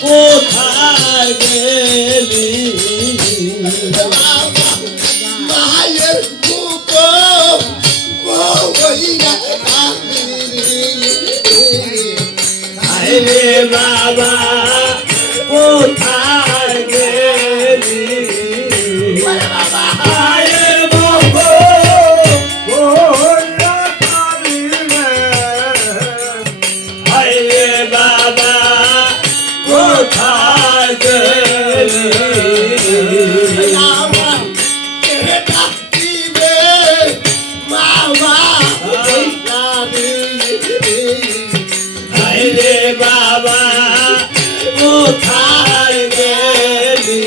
কোথায় গেলি? রে বাবা কোথায় গেলি?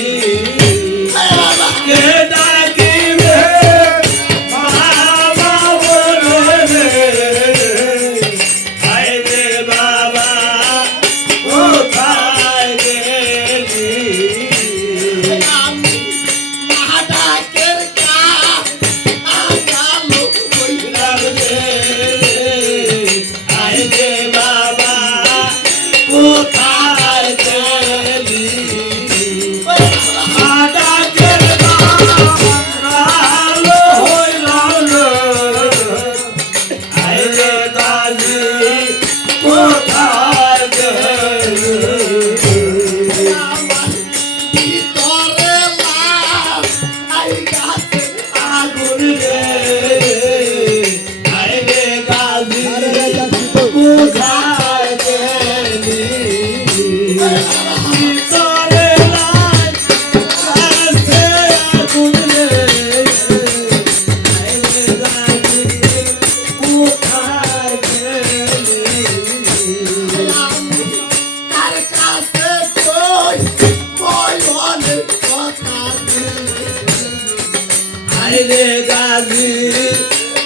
হাইরে গাজি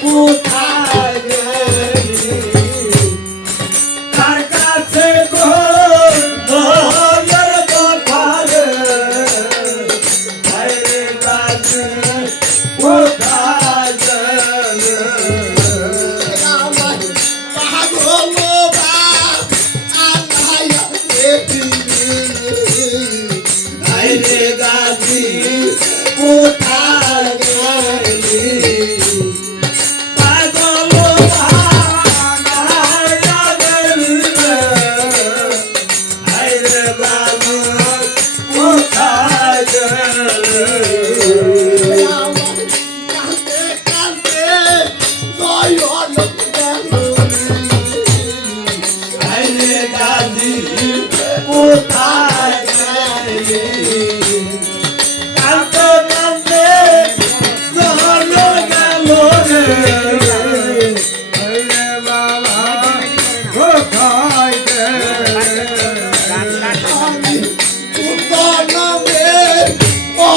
কোথায় কার কাছে কথা হাইরে গাজি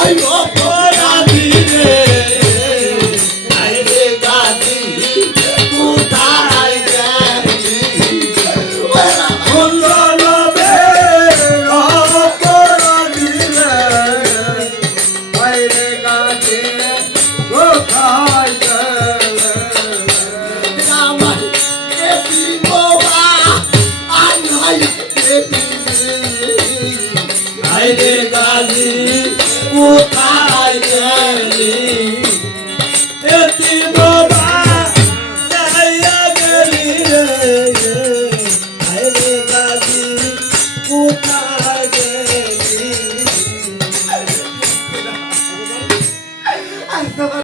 ஐயோ বাজি কোথায়